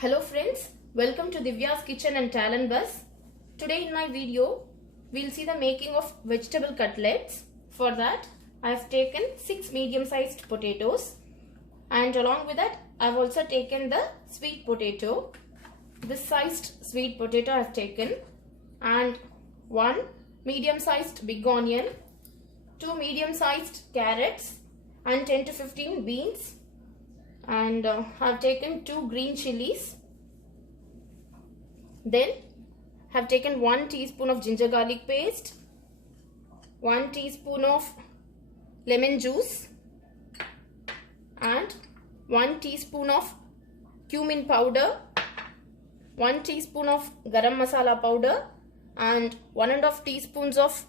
Hello friends, welcome to Divya's Kitchen and Talent Bus. Today in my video, we'll see the making of vegetable cutlets. For that, I have taken 6 medium-sized potatoes, and along with that, I have also taken the sweet potato. This sized sweet potato I have taken, and 1 medium-sized big onion, 2 medium-sized carrots, and 10 to 15 beans. And I have taken 2 green chilies. Then have taken 1 teaspoon of ginger garlic paste, 1 teaspoon of lemon juice, and 1 teaspoon of cumin powder, 1 teaspoon of garam masala powder, and 1.5 teaspoons of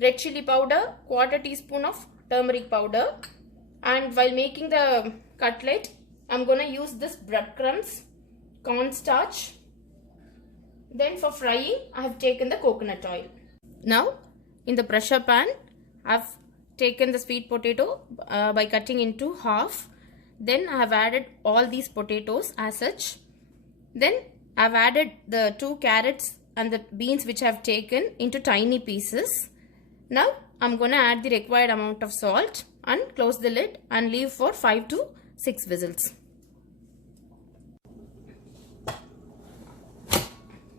red chili powder, 1/4 teaspoon of turmeric powder. And while making the cutlet, I'm going to use this breadcrumbs, cornstarch. Then for frying, I have taken the coconut oil. Now in the pressure pan, I've taken the sweet potato by cutting into half. Then I have added all these potatoes as such. Then I've added the 2 carrots and the beans which I have taken into tiny pieces. Now I'm going to add the required amount of salt and close the lid and leave for 5 to 6 whistles.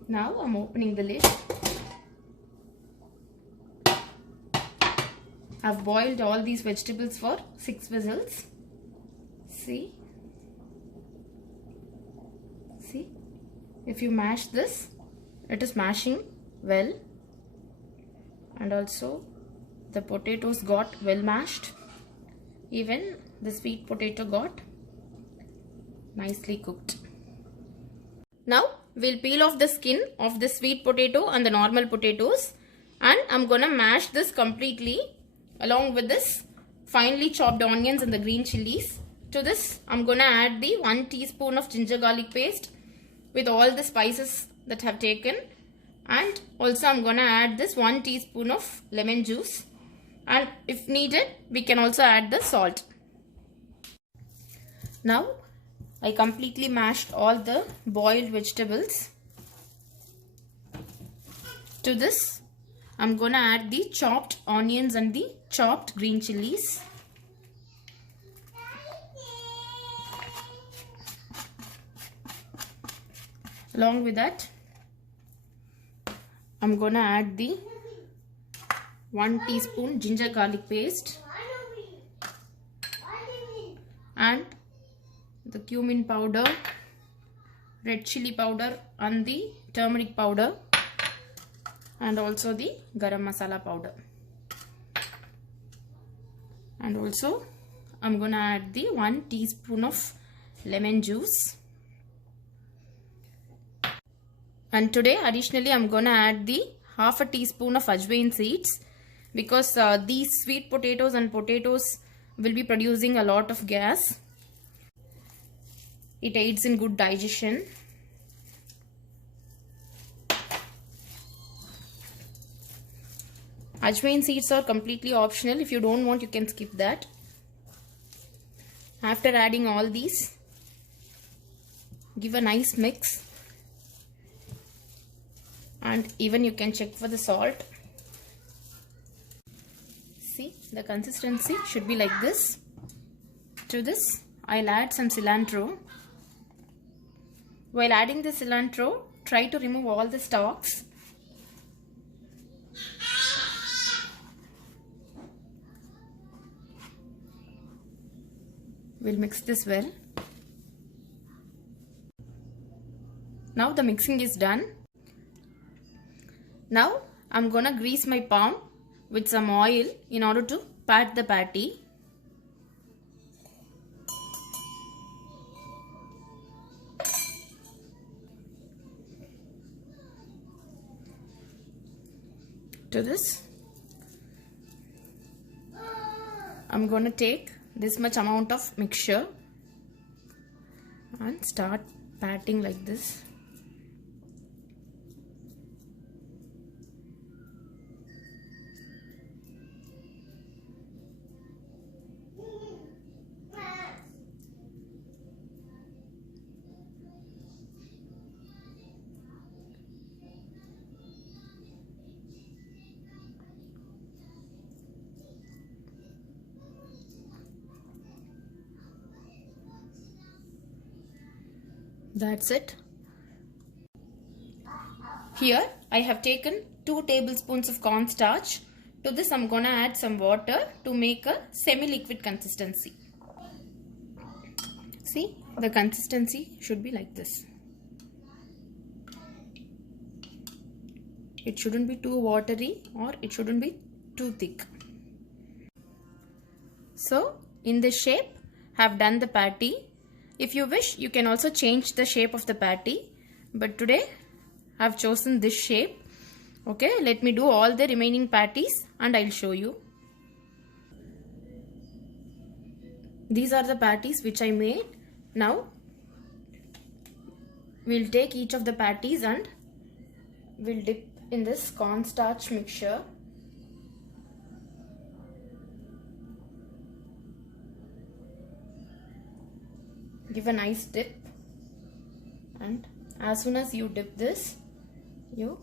Now I'm opening the lid. I've boiled all these vegetables for 6 whistles. See, if you mash this, it is mashing well, and also the potatoes got well mashed. Even the sweet potato got nicely cooked. Now we'll peel off the skin of the sweet potato and the normal potatoes, and I'm gonna mash this completely along with this finely chopped onions and the green chilies. To this, I'm gonna add the 1 teaspoon of ginger garlic paste with all the spices that I have taken, and also I'm gonna add this 1 teaspoon of lemon juice, and if needed we can also add the salt. Now I completely mashed all the boiled vegetables. To this I'm gonna add the chopped onions and the chopped green chilies. Along with that, I'm gonna add the 1 teaspoon ginger garlic paste and the cumin powder, red chili powder and the turmeric powder, and also the garam masala powder. And also I'm gonna add the 1 teaspoon of lemon juice. And today additionally I'm gonna add the 1/2 teaspoon of ajwain seeds, because these sweet potatoes and potatoes will be producing a lot of gas. It aids in good digestion. Ajwain seeds are completely optional. If you don't want, you can skip that. After adding all these, give a nice mix, and even you can check for the salt. See, the consistency should be like this. To this I'll add some cilantro. While adding the cilantro, try to remove all the stalks. We'll mix this well. Now the mixing is done. Now I'm gonna grease my palm with some oil in order to pat the patty. To this, I'm gonna take this much amount of mixture and start patting like this. That's it. Here I have taken 2 tablespoons of cornstarch. To this I'm gonna add some water to make a semi-liquid consistency. See, the consistency should be like this. It shouldn't be too watery or it shouldn't be too thick. So in this shape I have done the patty. If you wish, you can also change the shape of the patty, but today I have chosen this shape. Okay, let me do all the remaining patties and I'll show you. These are the patties which I made. Now we'll take each of the patties and we'll dip in this cornstarch mixture. Give a nice dip, and as soon as you dip this, you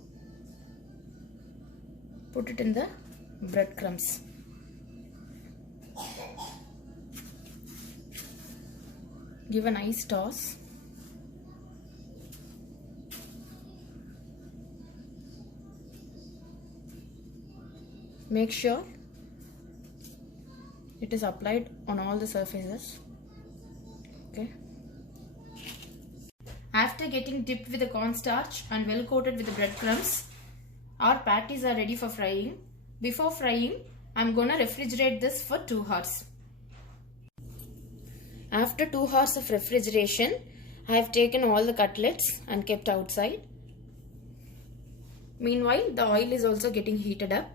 put it in the breadcrumbs. Give a nice toss. Make sure it is applied on all the surfaces. Okay. After getting dipped with the cornstarch and well coated with the breadcrumbs, our patties are ready for frying. Before frying, I'm gonna refrigerate this for 2 hours. After 2 hours of refrigeration, I have taken all the cutlets and kept outside. Meanwhile, the oil is also getting heated up.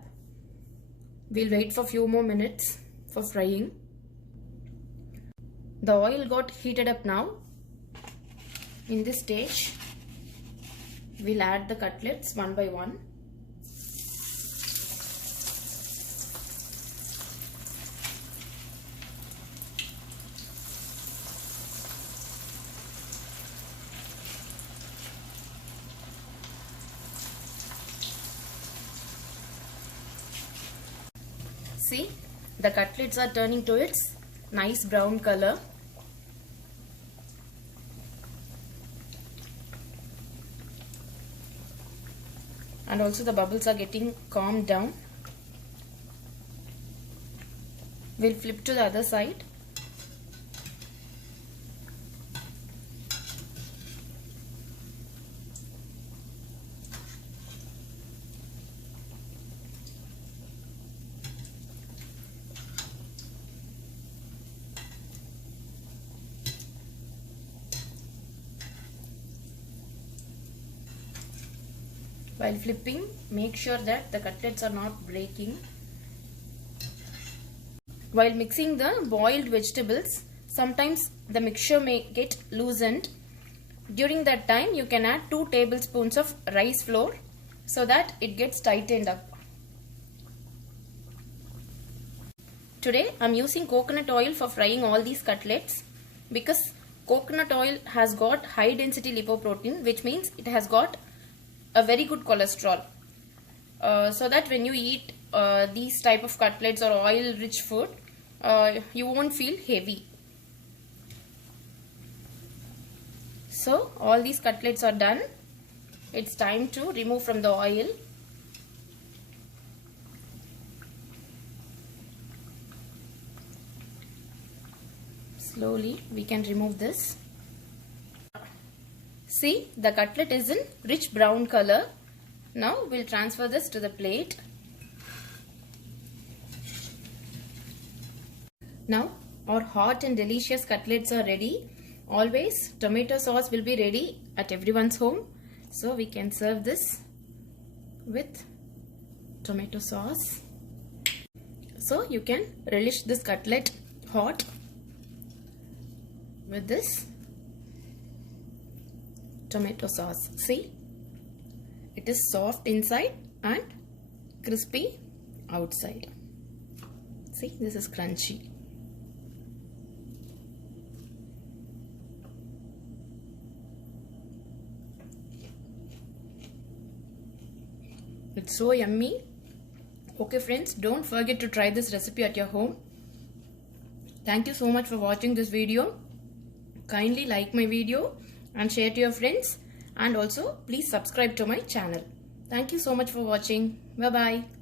We'll wait for a few more minutes for frying. The oil got heated up now. In this stage, we'll add the cutlets one by one. See, the cutlets are turning to its nice brown color. And also the bubbles are getting calmed down. We'll flip to the other side. While flipping, make sure that the cutlets are not breaking. While mixing the boiled vegetables, sometimes the mixture may get loosened. During that time, you can add 2 tablespoons of rice flour so that it gets tightened up. Today, I am using coconut oil for frying all these cutlets because coconut oil has got high density lipoprotein, which means it has got a very good cholesterol, so that when you eat these type of cutlets or oil rich food, you won't feel heavy. So all these cutlets are done. It's time to remove from the oil. Slowly we can remove this. See, the cutlet is in rich brown color. Now we'll transfer this to the plate. Now our hot and delicious cutlets are ready. Always tomato sauce will be ready at everyone's home. So we can serve this with tomato sauce. So you can relish this cutlet hot with this tomato sauce. See, it is soft inside and crispy outside. See, this is crunchy. It's so yummy. Okay friends, don't forget to try this recipe at your home. Thank you so much for watching this video. Kindly like my video and share to your friends, and also please subscribe to my channel. Thank you so much for watching. Bye bye.